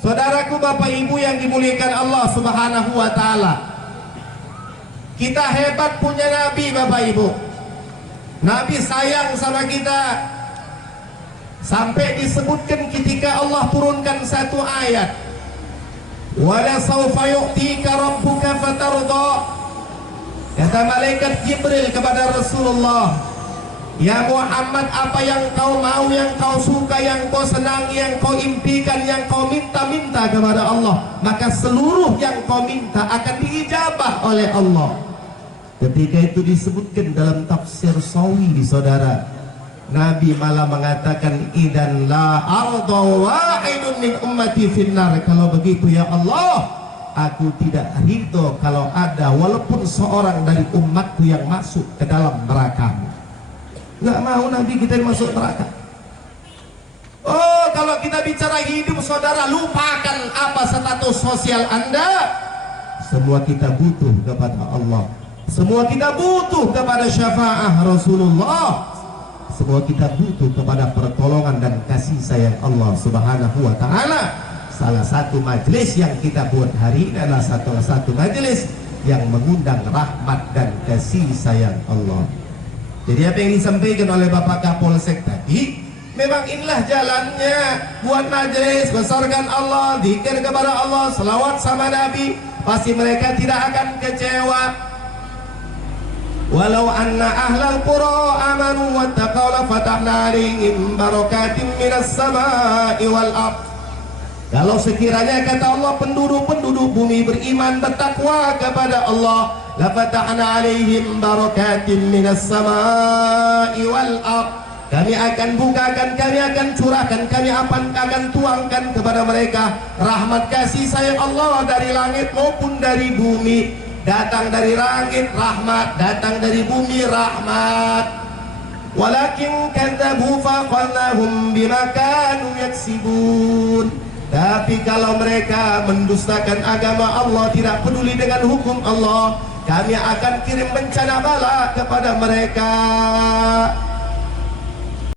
Saudaraku, Bapak Ibu yang dimuliakan Allah Subhanahu wa taala, kita hebat punya Nabi, Bapak Ibu. Nabi sayang sama kita, sampai disebutkan ketika Allah turunkan satu ayat, wala sawfa yu'tika rabbuka fatarda. Kata malaikat Jibril kepada Rasulullah, ya Muhammad, apa yang kau mau, yang kau suka, yang kau senangi, yang kau impikan, yang kau minta-minta kepada Allah, maka seluruh yang kau minta akan diijabah oleh Allah. Ketika itu disebutkan dalam tafsir Sawi, saudara, Nabi malah mengatakan, idan la arda wahidun min ummati finnar. Kalau begitu ya Allah, aku tidak ridho kalau ada walaupun seorang dari umatku yang masuk ke dalam neraka. Nggak mau Nabi kita masuk neraka. Oh, kalau kita bicara hidup, saudara, lupakan apa status sosial Anda. Semua kita butuh kepada Allah. Semua kita butuh kepada syafaat Rasulullah. Semua kita butuh kepada pertolongan dan kasih sayang Allah Subhanahu wa taala. Salah satu majelis yang kita buat hari ini adalah salah satu majelis yang mengundang rahmat dan kasih sayang Allah. Jadi apa yang disampaikan oleh Bapak Kapolsek tadi, memang inilah jalannya. Buat majelis, besarkan Allah, zikir kepada Allah, selawat sama Nabi, pasti mereka tidak akan kecewa. Walau anna ahlal qura amanu wattaqaw la fatahna 'alaihim barakatim minas sama'i wal ardh. Kalau sekiranya kata Allah penduduk-penduduk bumi beriman bertakwa kepada Allah, la fatahna 'alaihim barakatim minas sama'i wal ardh. Kami akan bukakan, kami akan curahkan, kami akan tuangkan kepada mereka rahmat kasih sayang Allah dari langit maupun dari bumi. Datang dari langit rahmat, datang dari bumi rahmat. Walakin kadzabu faqalnahum bima kanu yaksibun. Tapi kalau mereka mendustakan agama Allah, tidak peduli dengan hukum Allah, kami akan kirim bencana bala kepada mereka.